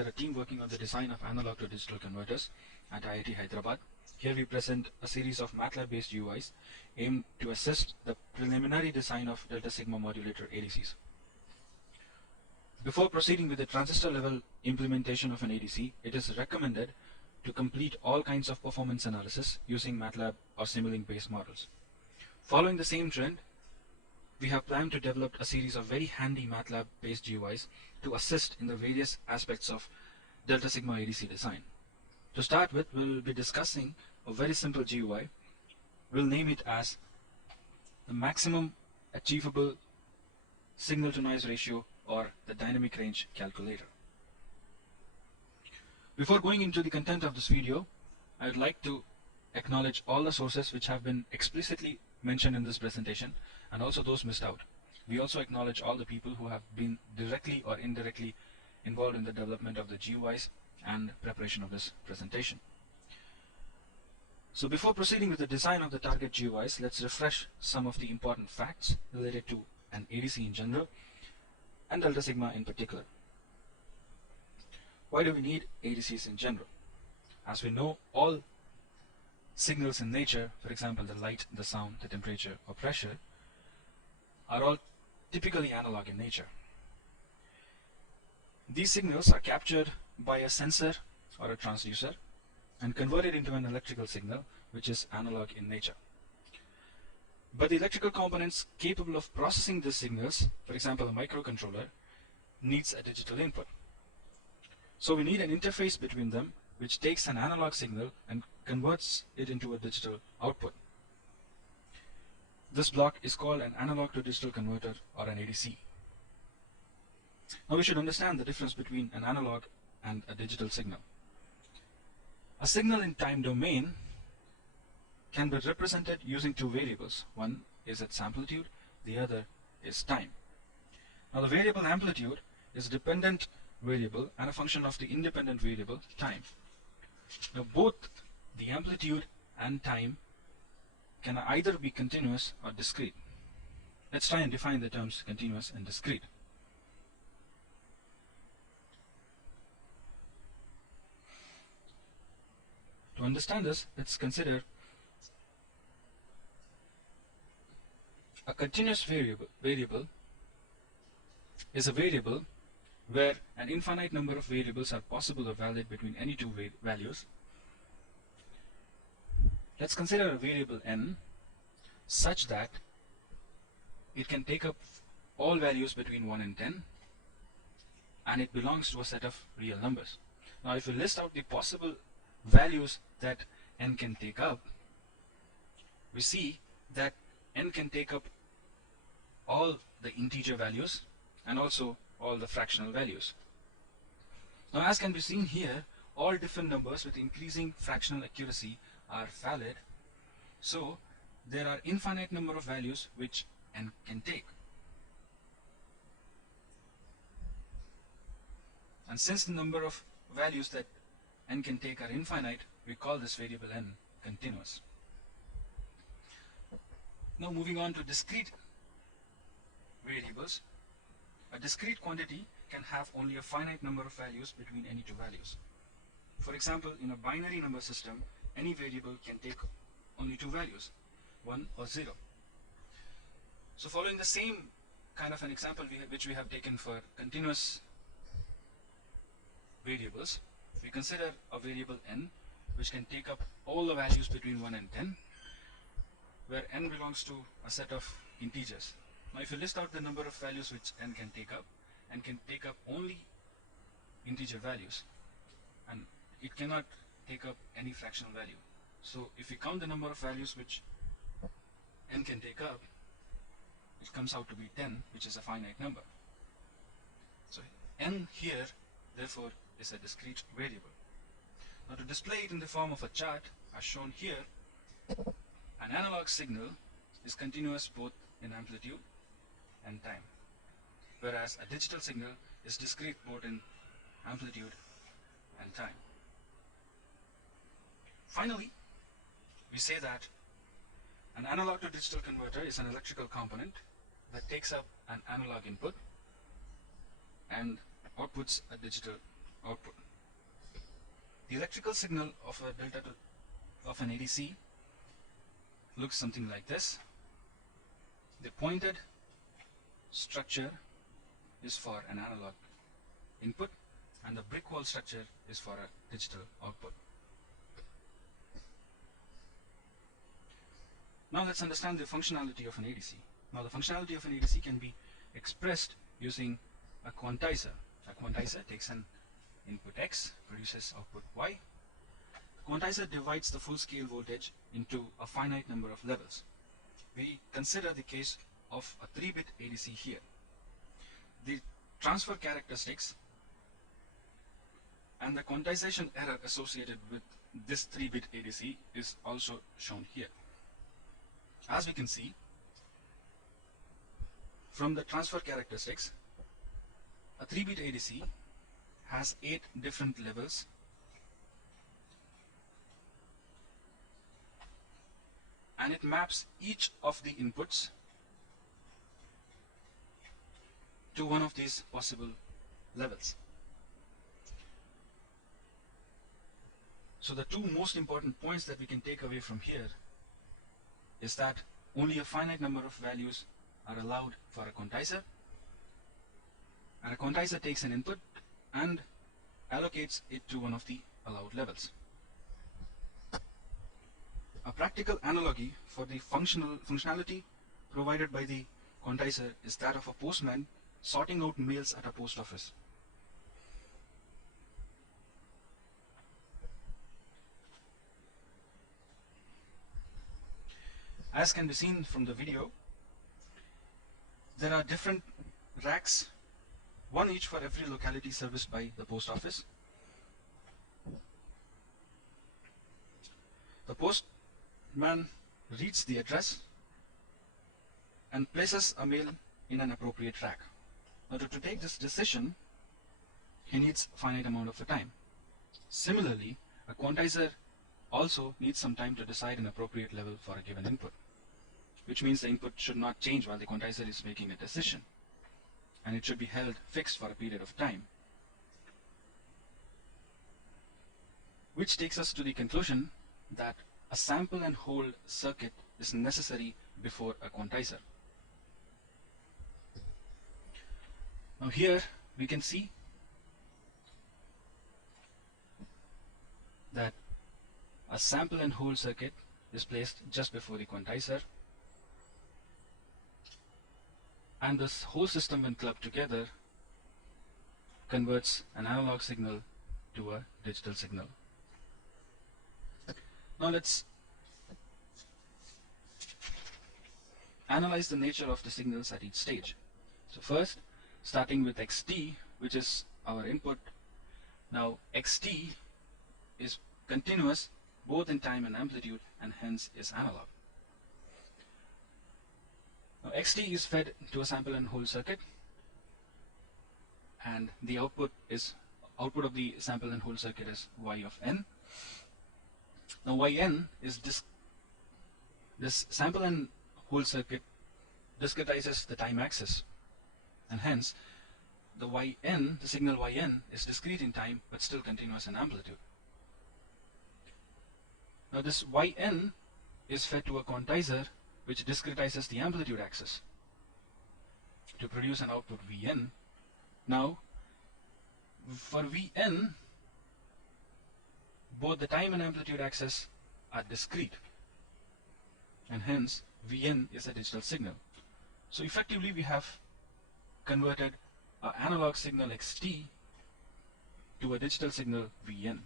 are a team working on the design of analog to digital converters at IIT Hyderabad. Here we present a series of MATLAB based GUIs aimed to assist the preliminary design of delta sigma modulator ADCs. Before proceeding with the transistor level implementation of an ADC, it is recommended to complete all kinds of performance analysis using MATLAB or Simulink based models. Following the same trend, we have planned to develop a series of very handy MATLAB based GUIs to assist in the various aspects of delta sigma ADC design. To start with, we'll be discussing a very simple GUI. We'll name it as the maximum achievable signal to noise ratio, or the dynamic range calculator. Before going into the content of this video, I would like to acknowledge all the sources which have been explicitly mentioned in this presentation and also those missed out. We also acknowledge all the people who have been directly or indirectly involved in the development of the GUIs and preparation of this presentation. So before proceeding with the design of the target GUIs, let's refresh some of the important facts related to an ADC in general and delta sigma in particular. Why do we need ADCs in general? As we know, all signals in nature, for example the light, the sound, the temperature or pressure, are all typically analog in nature. These signals are captured by a sensor or a transducer and converted into an electrical signal which is analog in nature. But the electrical components capable of processing these signals, for example a microcontroller, needs a digital input. So we need an interface between them which takes an analog signal and converts it into a digital output. This block is called an analog to digital converter, or an ADC. Now we should understand the difference between an analog and a digital signal. A signal in time domain can be represented using two variables. One is its amplitude, the other is time. Now the variable amplitude is a dependent variable and a function of the independent variable time. Now both the amplitude and time can either be continuous or discrete. Let's try and define the terms continuous and discrete. To understand this, let's consider a continuous variable is a variable where an infinite number of variables are possible or valid between any two values. Let's consider a variable n such that it can take up all values between 1 and 10 and it belongs to a set of real numbers. Now if we list out the possible values that n can take up, we see that n can take up all the integer values and also all the fractional values. Now as can be seen here, all different numbers with increasing fractional accuracy are valid, so there are infinite number of values which n can take. And since the number of values that n can take are infinite, we call this variable n continuous. Now moving on to discrete variables. A discrete quantity can have only a finite number of values between any two values. For example, in a binary number system, any variable can take only two values, 1 or 0. So following the same kind of an example which we have taken for continuous variables, we consider a variable n which can take up all the values between 1 and 10, where n belongs to a set of integers. Now if you list out the number of values which n can take up only integer values, and it cannot take up any fractional value. So if we count the number of values which n can take up, it comes out to be 10, which is a finite number. So n here therefore is a discrete variable. Now to display it in the form of a chart as shown here, an analog signal is continuous both in amplitude and time, whereas a digital signal is discrete both in amplitude and time. Finally, we say that an analog to digital converter is an electrical component that takes up an analog input and outputs a digital output. The electrical signal of a of an ADC looks something like this. The pointed structure is for an analog input and the brick wall structure is for a digital output. Now let's understand the functionality of an ADC. Now the functionality of an ADC can be expressed using a quantizer. A quantizer takes an input X, produces output Y. The quantizer divides the full-scale voltage into a finite number of levels. We consider the case of a 3-bit ADC here. The transfer characteristics and the quantization error associated with this 3-bit ADC is also shown here. As we can see from the transfer characteristics, a 3-bit ADC has 8 different levels and it maps each of the inputs to one of these possible levels. So the two most important points that we can take away from here is that only a finite number of values are allowed for a quantizer, and a quantizer takes an input and allocates it to one of the allowed levels. A practical analogy for the functionality provided by the quantizer is that of a postman sorting out mails at a post office. As can be seen from the video, there are different racks, one each for every locality serviced by the post office. The postman reads the address and places a mail in an appropriate rack. Now to take this decision, he needs a finite amount of time. Similarly, a quantizer also needs some time to decide an appropriate level for a given input, which means the input should not change while the quantizer is making a decision, and it should be held fixed for a period of time. Which takes us to the conclusion that a sample and hold circuit is necessary before a quantizer. Now here we can see that a sample and hold circuit is placed just before the quantizer, and this whole system when clubbed together converts an analog signal to a digital signal. Now let's analyze the nature of the signals at each stage. So first, starting with xt, which is our input. Now xt is continuous both in time and amplitude, and hence is analog. Now xt is fed to a sample and hold circuit, and the output of the sample and hold circuit is y of n. Now yn is this sample and hold circuit discretizes the time axis, and hence the signal yn is discrete in time but still continuous in amplitude. Now this yn is fed to a quantizer which discretizes the amplitude axis to produce an output Vn. Now for Vn, both the time and amplitude axis are discrete, and hence Vn is a digital signal. So effectively we have converted an analog signal xt to a digital signal Vn.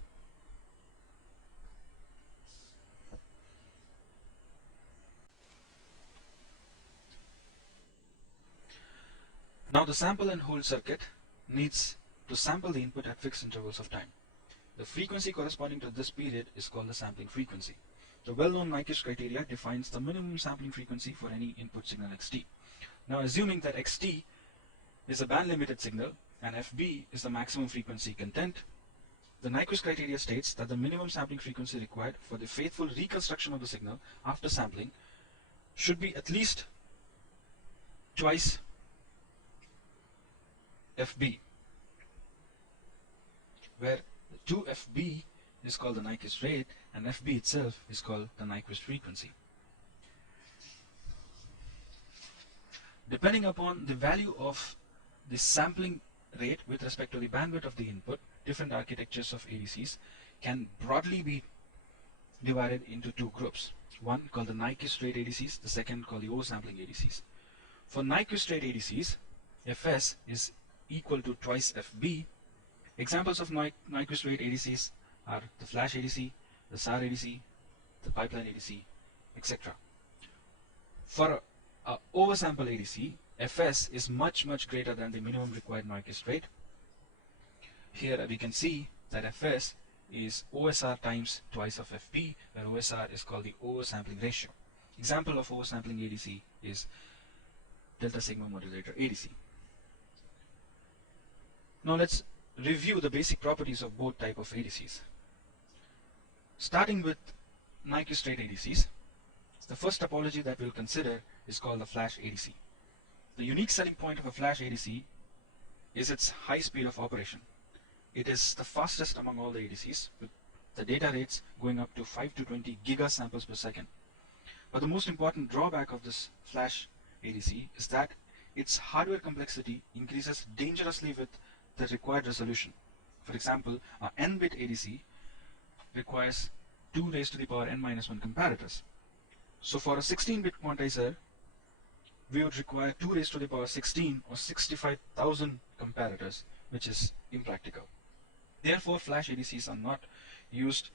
Now the sample and hold circuit needs to sample the input at fixed intervals of time. The frequency corresponding to this period is called the sampling frequency. The well-known Nyquist criteria defines the minimum sampling frequency for any input signal xt. Now assuming that xt is a band-limited signal and fb is the maximum frequency content, the Nyquist criteria states that the minimum sampling frequency required for the faithful reconstruction of the signal after sampling should be at least twice fb. where 2FB is called the Nyquist rate and FB itself is called the Nyquist frequency. Depending upon the value of the sampling rate with respect to the bandwidth of the input, different architectures of ADCs can broadly be divided into two groups. One called the Nyquist rate ADCs, the second called the oversampling ADCs. For Nyquist rate ADCs, Fs is equal to twice Fb. Examples of Nyquist rate ADCs are the flash ADC, the SAR ADC, the pipeline ADC, etc. For a oversample ADC, Fs is much greater than the minimum required Nyquist rate. Here we can see that Fs is OSR times twice of Fp, where OSR is called the oversampling ratio. Example of oversampling ADC is delta sigma modulator ADC. Now let's review the basic properties of both type of ADCs. Starting with Nyquist rate ADCs, the first topology that we'll consider is called the flash ADC. The unique selling point of a flash ADC is its high speed of operation. It is the fastest among all the ADCs, with the data rates going up to 5 to 20 gigasamples per second. But the most important drawback of this flash ADC is that its hardware complexity increases dangerously with the required resolution. For example, a n-bit ADC requires 2 raised to the power n-1 comparators. So for a 16-bit quantizer, we would require 2 raised to the power 16 or 65,000 comparators, which is impractical. Therefore, flash ADCs are not used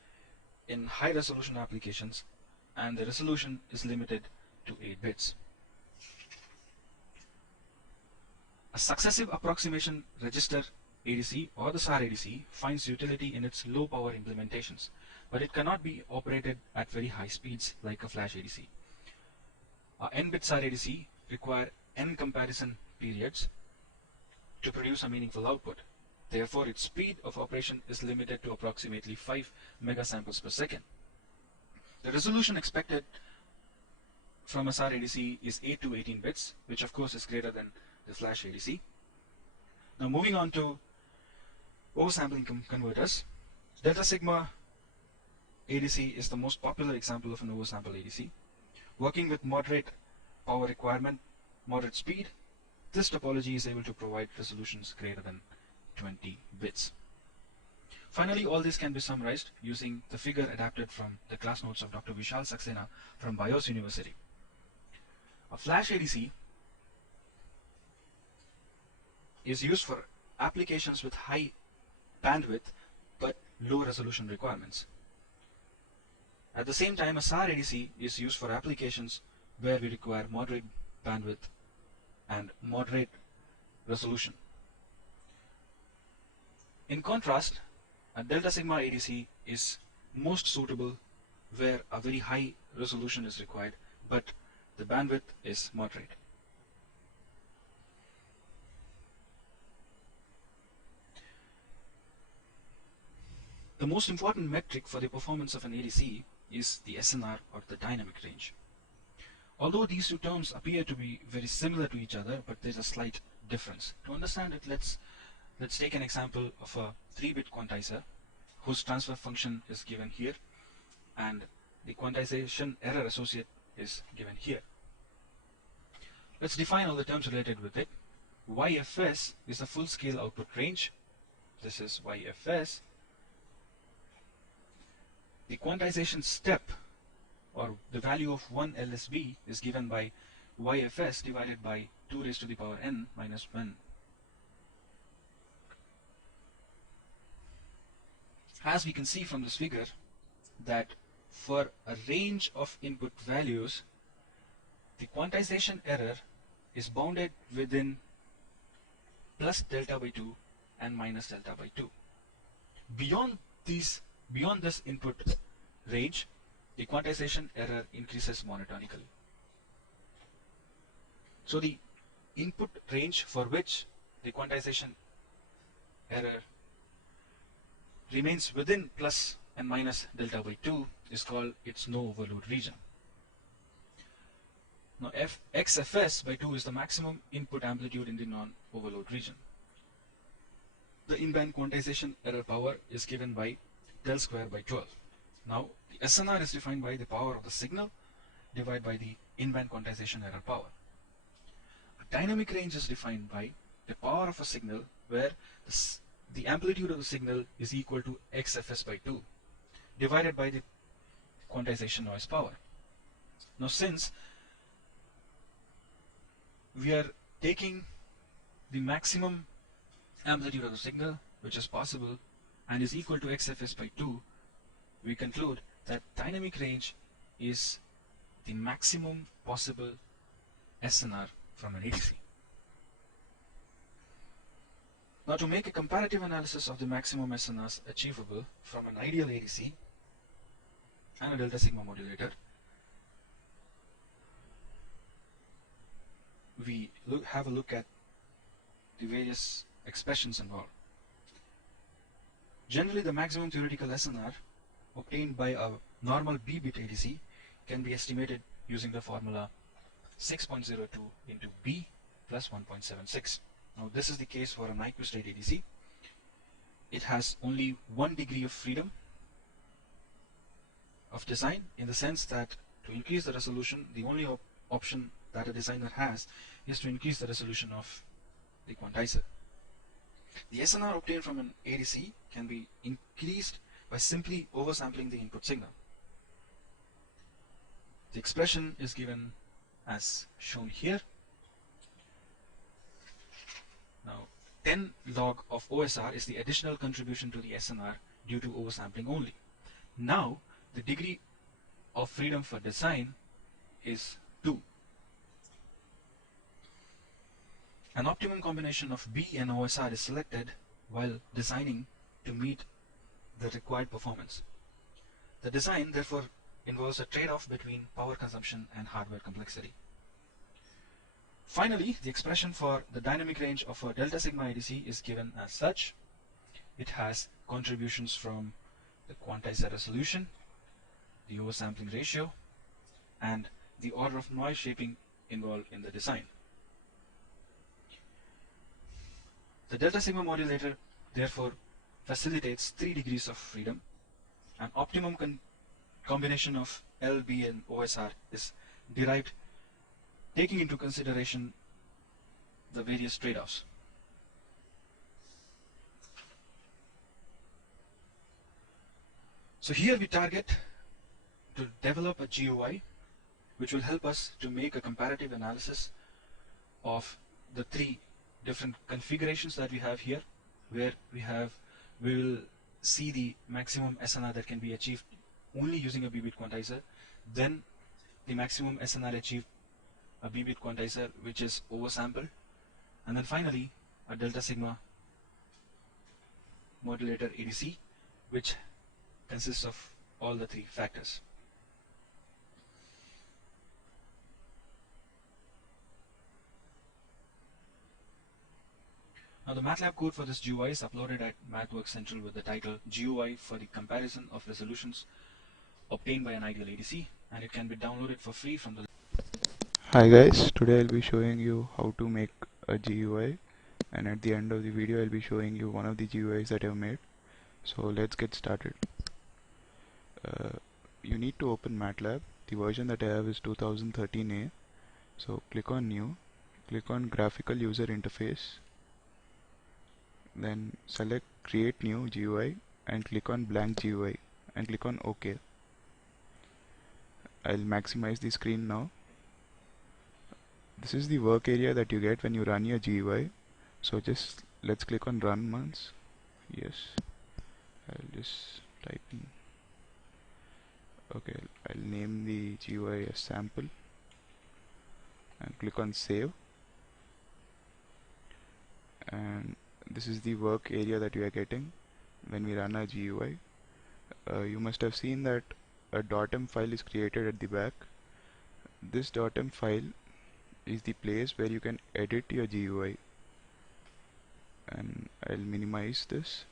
in high resolution applications, and the resolution is limited to 8 bits. A successive approximation register ADC or the SAR ADC finds utility in its low power implementations, but it cannot be operated at very high speeds like a flash ADC. A n-bit SAR ADC require n comparison periods to produce a meaningful output. Therefore, its speed of operation is limited to approximately 5 megasamples per second. The resolution expected from a SAR ADC is 8 to 18 bits, which of course is greater than the flash ADC. Now moving on to oversampling converters, delta sigma ADC is the most popular example of an oversample ADC. Working with moderate power requirement, moderate speed, this topology is able to provide resolutions greater than 20 bits. Finally, all this can be summarized using the figure adapted from the class notes of Dr. Vishal Saxena from BIOS University. A flash ADC is used for applications with high bandwidth but low resolution requirements. At the same time, a SAR ADC is used for applications where we require moderate bandwidth and moderate resolution. In contrast, a delta sigma ADC is most suitable where a very high resolution is required, but the bandwidth is moderate. The most important metric for the performance of an ADC is the SNR, or the dynamic range. Although these two terms appear to be very similar to each other, but there's a slight difference. To understand it, let's take an example of a 3-bit quantizer whose transfer function is given here and the quantization error associate is given here. Let's define all the terms related with it. YFS is the full scale output range. This is YFS. The quantization step, or the value of 1 LSB, is given by YFS divided by 2 raised to the power n minus 1. As we can see from this figure, that for a range of input values, the quantization error is bounded within plus delta by 2 and minus delta by 2. Beyond this input range, the quantization error increases monotonically. So the input range for which the quantization error remains within plus and minus delta by 2 is called its no overload region. Now XFS by 2 is the maximum input amplitude in the non-overload region. the in-band quantization error power is given by del square by 12. Now, the SNR is defined by the power of the signal divided by the in-band quantization error power. A dynamic range is defined by the power of a signal where the amplitude of the signal is equal to xfs by 2 divided by the quantization noise power. Now, since we are taking the maximum amplitude of the signal which is possible and is equal to xfs by 2, we conclude that dynamic range is the maximum possible SNR from an ADC. Now, to make a comparative analysis of the maximum SNRs achievable from an ideal ADC and a delta sigma modulator, we have a look at the various expressions involved. Generally, the maximum theoretical SNR obtained by a normal B-bit ADC can be estimated using the formula 6.02 into B plus 1.76. Now, this is the case for a Nyquist state ADC. It has only 1 degree of freedom of design, in the sense that to increase the resolution, the only option that a designer has is to increase the resolution of the quantizer. The SNR obtained from an ADC can be increased by simply oversampling the input signal. The expression is given as shown here. Now, 10 log of OSR is the additional contribution to the SNR due to oversampling only. Now, the degree of freedom for design is 2. An optimum combination of B and OSR is selected while designing to meet the required performance. The design, therefore, involves a trade-off between power consumption and hardware complexity. Finally, the expression for the dynamic range of a delta sigma ADC is given as such. It has contributions from the quantizer resolution, the oversampling ratio, and the order of noise shaping involved in the design. The delta sigma modulator therefore facilitates 3 degrees of freedom. An optimum combination of L, B and OSR is derived taking into consideration the various trade-offs. So here we target to develop a GUI which will help us to make a comparative analysis of the 3 different configurations that we have here, where we will see the maximum SNR that can be achieved only using a B-bit quantizer, then the maximum SNR achieved a B-bit quantizer which is oversampled, and then finally a delta sigma modulator ADC which consists of all the 3 factors. Now, the MATLAB code for this GUI is uploaded at MathWorks Central with the title GUI for the comparison of resolutions obtained by an ideal ADC, and it can be downloaded for free from the. Hi guys, today I'll be showing you how to make a GUI, and at the end of the video I'll be showing you one of the GUIs that I've made. So let's get started. You need to open MATLAB. The version that I have is 2013A. So click on New, click on Graphical User Interface, then select Create New GUI and click on Blank GUI and click on OK. I'll maximize the screen now. This is the work area that you get when you run your GUI. So just let's click on Run once. Yes, I'll just type in. Okay, I'll name the GUI as sample and click on Save. And this is the work area that we are getting when we run our GUI. You must have seen that a .m file is created at the back. This .m file is the place where you can edit your GUI, and I'll minimize this.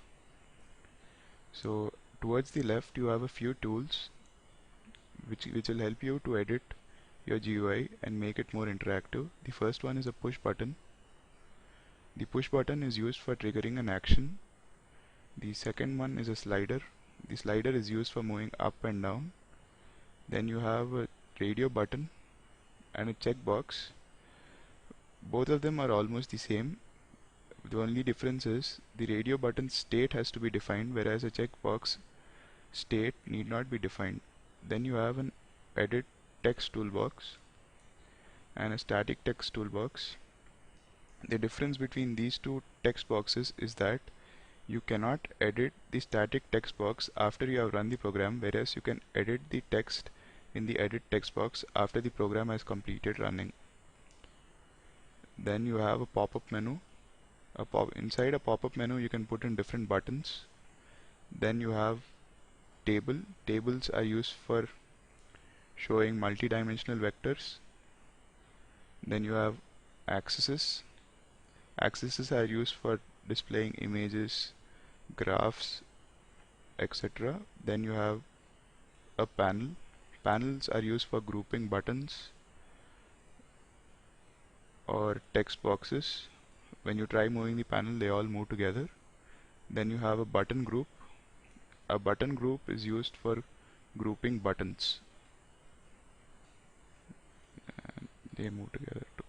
So towards the left you have a few tools which will help you to edit your GUI and make it more interactive. The first one is a push button. The push button is used for triggering an action The second one is a slider. The slider is used for moving up and down. Then you have a radio button and a checkbox. Both of them are almost the same. The only difference is the radio button state has to be defined, whereas a checkbox state need not be defined. Then you have an edit text toolbox and a static text toolbox. The difference between these two text boxes is that you cannot edit the static text box after you have run the program, whereas you can edit the text in the edit text box after the program has completed running. Then you have a pop-up menu. Inside a pop-up menu you can put in different buttons. Then you have table. Tables are used for showing multi-dimensional vectors. Then you have axes. Axes are used for displaying images, graphs, etc. Then you have a panel. Panels are used for grouping buttons or text boxes. When you try moving the panel, they all move together. Then you have a button group. A button group is used for grouping buttons. And they move together too.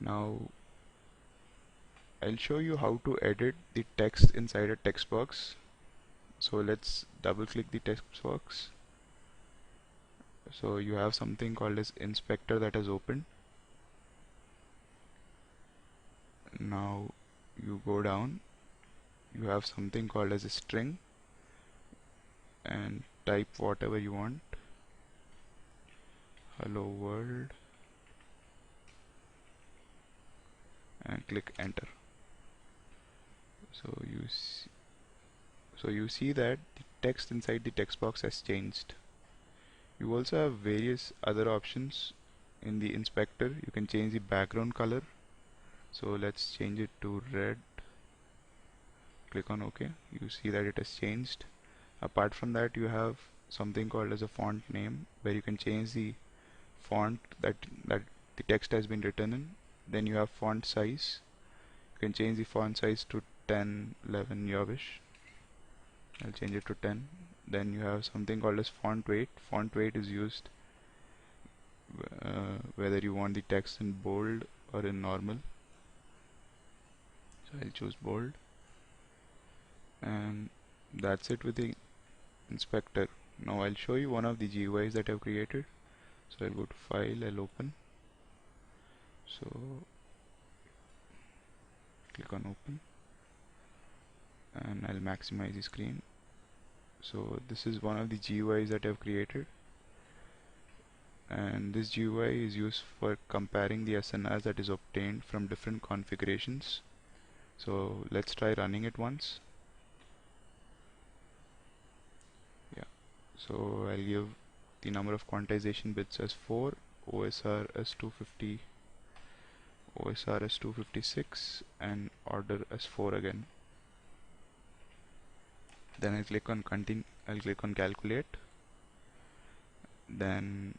Now I'll show you how to edit the text inside a text box. So let's double click the text box. So you have something called as inspector that is open. Now you go down, you have something called as a string, and type whatever you want. Hello world, and click enter. So you see that the text inside the text box has changed. You also have various other options in the inspector. You can change the background color. So let's change it to red. Click on OK. You see that it has changed. Apart from that, you have something called as a font name, where you can change the font that the text has been written in. Then you have font size. You can change the font size to 10, 11, your wish. I'll change it to 10. Then you have something called as font weight. Font weight is used whether you want the text in bold or in normal. So I'll choose bold. And that's it with the inspector. Now I'll show you one of the GUIs that I've created. So I'll go to file, I'll open. So click on open and I'll maximize the screen. So this is one of the GUIs that I've created, and this GUI is used for comparing the SNRs that is obtained from different configurations. So let's try running it once. Yeah, so I'll give the number of quantization bits as 4, OSR as 250, OSR as 256, and order as 4 again. Then I'll click on continue. I'll click on calculate. Then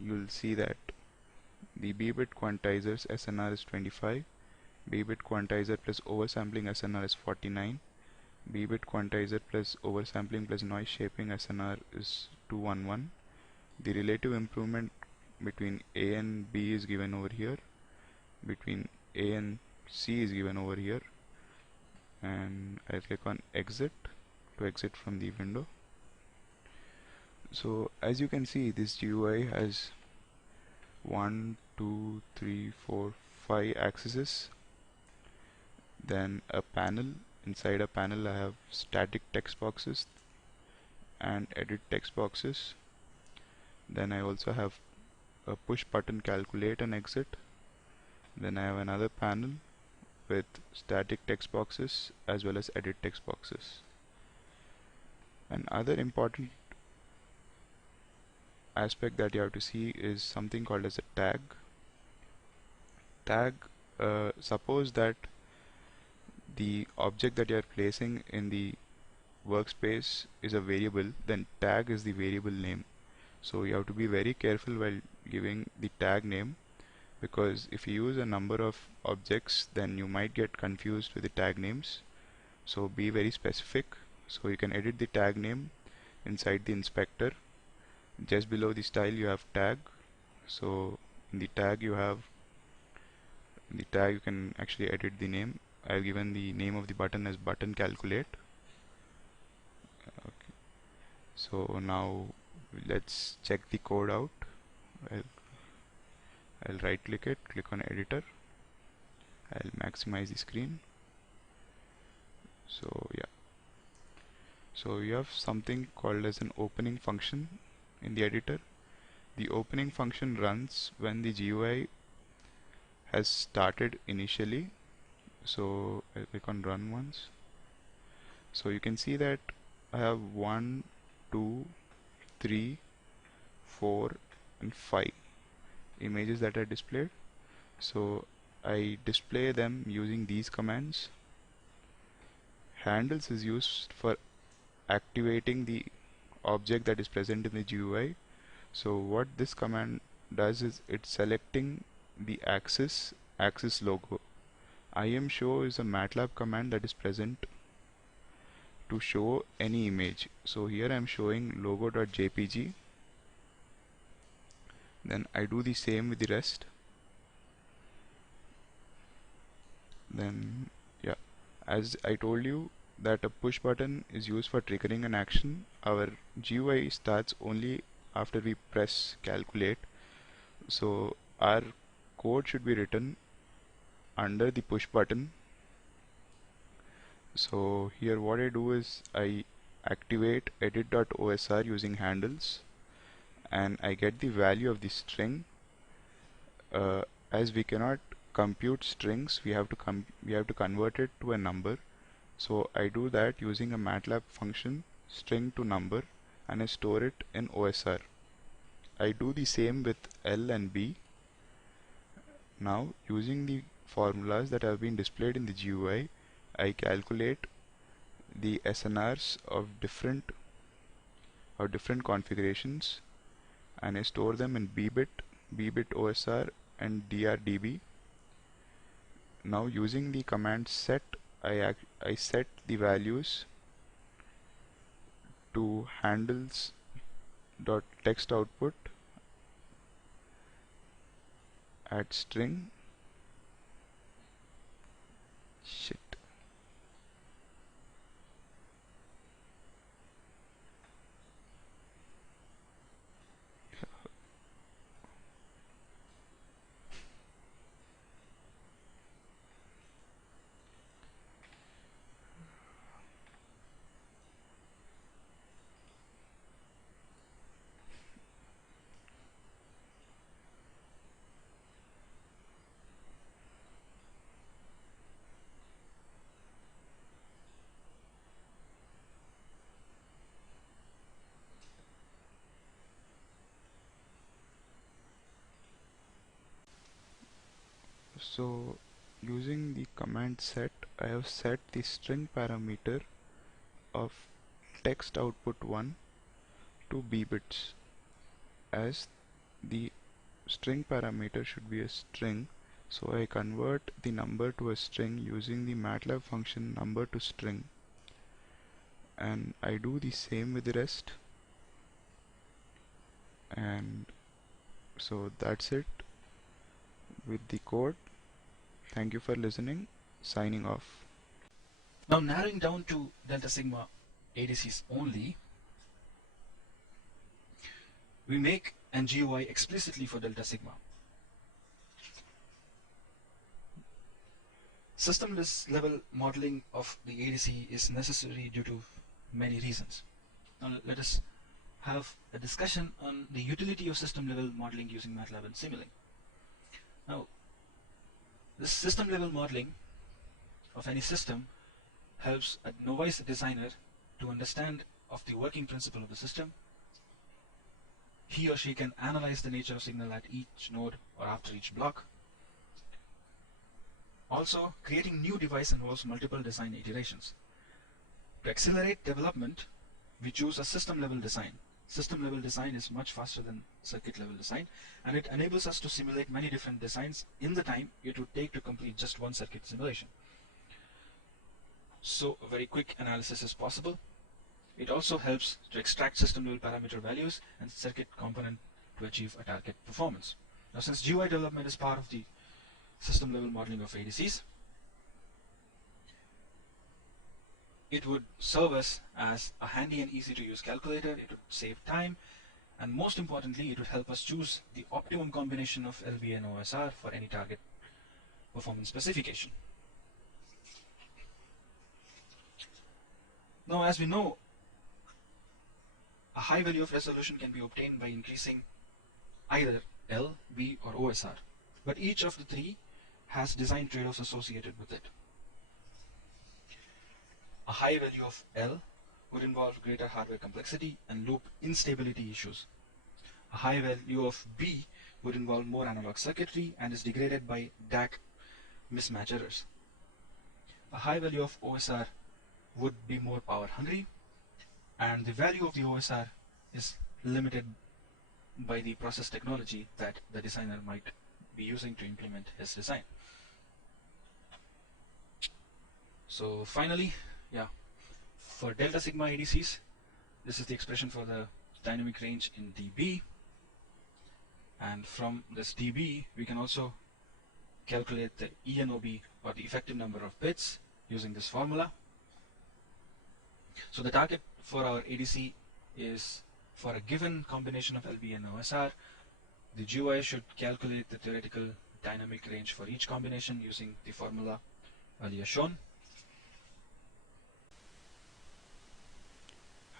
you'll see that the B-bit quantizer's SNR is 25, B-bit quantizer plus oversampling SNR is 49, B-bit quantizer plus oversampling plus noise shaping SNR is 211. The relative improvement between A and B is given over here, between A and C is given over here, and I'll click on exit to exit from the window. So as you can see, this GUI has 1, 2, 3, 4, 5 axes. Then a panel. Inside a panel I have static text boxes and edit text boxes. Then I also have a push button calculate and exit. Then I have another panel with static text boxes as well as edit text boxes. Another important aspect that you have to see is something called as a tag. Tag, suppose that the object that you are placing in the workspace is a variable, then tag is the variable name. So you have to be very careful while giving the tag name, because if you use a number of objects, then you might get confused with the tag names. So be very specific. So you can edit the tag name inside the inspector. Just below the style you have tag. So in the tag you can actually edit the name. I've given the name of the button as button calculate. Okay. So now let's check the code out. I'll right click it, click on editor. I'll maximize the screen. So yeah. So you have something called as an opening function in the editor. The opening function runs when the GUI has started initially. So I'll click on run once. So you can see that I have 1, 2, 3, 4 and 5 images that are displayed. So I display them using these commands. Handles is used for activating the object that is present in the GUI. So what this command does is it's selecting the axis logo. ImShow is a MATLAB command that is present to show any image. So here I am showing logo.jpg. Then I do the same with the rest. Then yeah, as I told you that a push button is used for triggering an action. Our GUI starts only after we press calculate. So our code should be written under the push button. So here what I do is I activate edit.osr using handles, and I get the value of the string. As we cannot compute strings, we have to convert it to a number. So I do that using a MATLAB function string to number, and I store it in OSR. I do the same with L and B. Now using the formulas that have been displayed in the GUI, I calculate the SNRs of different configurations, and I store them in B-bit OSR and DRDB. Now using the command set, I set the values to handles.text output at string. Shit. So using the command set, I have set the string parameter of text output 1 to b bits, as the string parameter should be a string. So I convert the number to a string using the MATLAB function number to string, and I do the same with the rest. And so that's it with the code. Thank you for listening. Signing off. Now narrowing down to delta sigma ADCs only, we make an GUI explicitly for delta sigma. System level modeling of the ADC is necessary due to many reasons. Now let us have a discussion on the utility of system level modeling using MATLAB and Simulink. Now, this system level modeling of any system helps a novice designer to understand of the working principle of the system. He or she can analyze the nature of signal at each node or after each block. Also, creating new device involves multiple design iterations. To accelerate development, we choose a system level design. system level design is much faster than circuit level design, and it enables us to simulate many different designs in the time it would take to complete just one circuit simulation. So a very quick analysis is possible. It also helps to extract system level parameter values and circuit component to achieve a target performance. Now, since GUI development is part of the system level modeling of ADCs, it would serve us as a handy and easy to use calculator. It would save time, and most importantly, it would help us choose the optimum combination of LV and OSR for any target performance specification. Now, as we know, a high value of resolution can be obtained by increasing either L, V, or OSR, but each of the three has design trade-offs associated with it. A high value of L would involve greater hardware complexity and loop instability issues. A high value of B would involve more analog circuitry and is degraded by DAC mismatch errors. A high value of OSR would be more power hungry, and the value of the OSR is limited by the process technology that the designer might be using to implement his design. So finally, for delta sigma ADCs, this is the expression for the dynamic range in dB, and from this dB we can also calculate the ENOB, or the effective number of bits, using this formula. So the target for our ADC is, for a given combination of LB and OSR, the GUI should calculate the theoretical dynamic range for each combination using the formula earlier shown.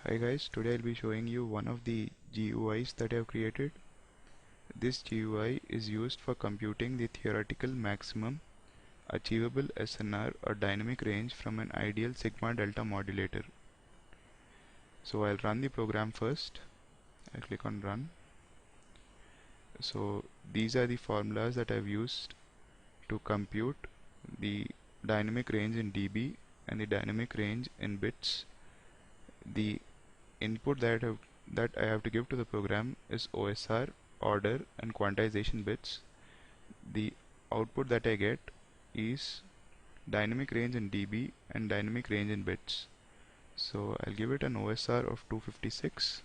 Hi guys, today I'll be showing you one of the GUIs that I have created. This GUI is used for computing the theoretical maximum achievable SNR, or dynamic range, from an ideal sigma delta modulator. So I'll run the program first. I'll click on run. So these are the formulas that I've used to compute the dynamic range in dB and the dynamic range in bits. The input that I have to give to the program is OSR, order, and quantization bits. The output that I get is dynamic range in dB and dynamic range in bits. So I'll give it an OSR of 256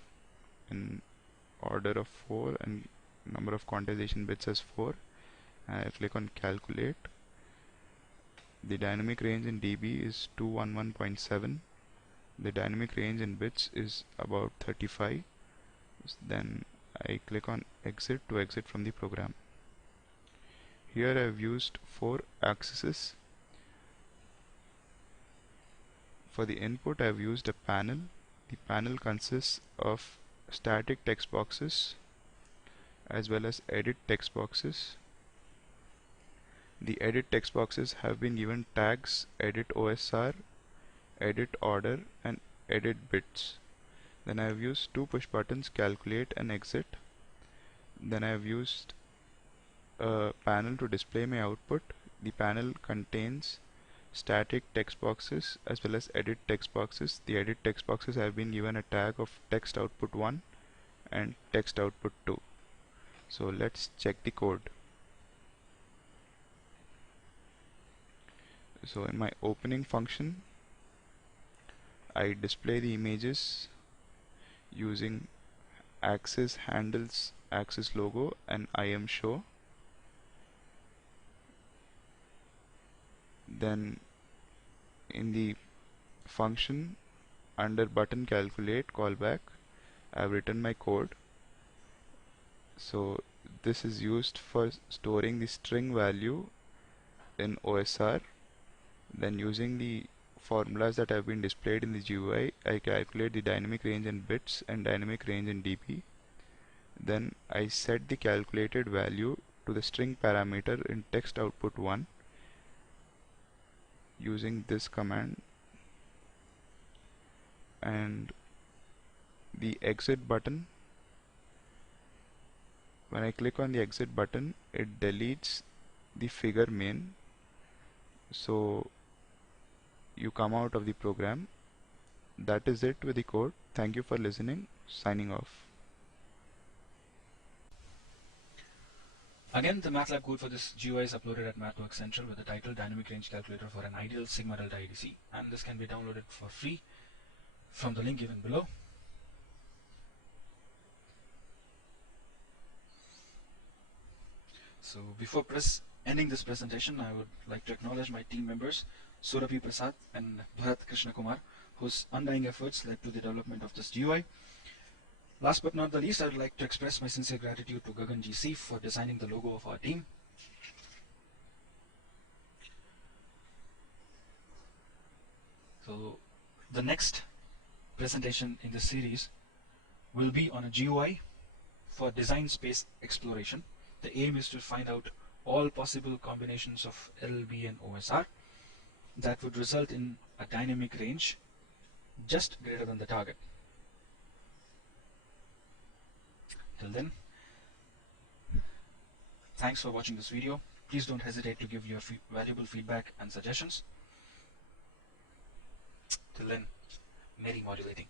and order of 4 and number of quantization bits as 4, and I'll click on calculate. The dynamic range in dB is 211.7. The dynamic range in bits is about 35. Then I click on exit to exit from the program. Here I have used 4 axes. For the input I have used a panel. The panel consists of static text boxes as well as edit text boxes. The edit text boxes have been given tags edit OSR, edit order, and edit bits. Then I have used 2 push buttons, calculate and exit. Then I have used a panel to display my output. The panel contains static text boxes as well as edit text boxes. The edit text boxes have been given a tag of text output 1 and text output 2. So let's check the code. So in my opening function, I display the images using axis handles axis logo and IMShow. Then in the function under button calculate callback, I have written my code. So this is used for storing the string value in OSR. Then using the formulas that have been displayed in the GUI, I calculate the dynamic range in bits and dynamic range in dB. Then I set the calculated value to the string parameter in text output 1 using this command, and the exit button, when I click on the exit button, it deletes the figure main, so you come out of the program. that is it with the code. Thank you for listening. Signing off. Again, the MATLAB GUI for this GUI is uploaded at MathWorks Central with the title Dynamic Range Calculator for an Ideal Sigma Delta ADC, and this can be downloaded for free from the link given below. So before ending this presentation, I would like to acknowledge my team members, Surabhi Prasad and Bharat Krishna Kumar, whose undying efforts led to the development of this GUI. Last but not the least, I would like to express my sincere gratitude to Gagan GC for designing the logo of our team. So the next presentation in this series will be on a GUI for design space exploration. The aim is to find out all possible combinations of LLB and OSR that would result in a dynamic range just greater than the target. Till then, thanks for watching this video. Please don't hesitate to give your valuable feedback and suggestions. Till then, merry modulating.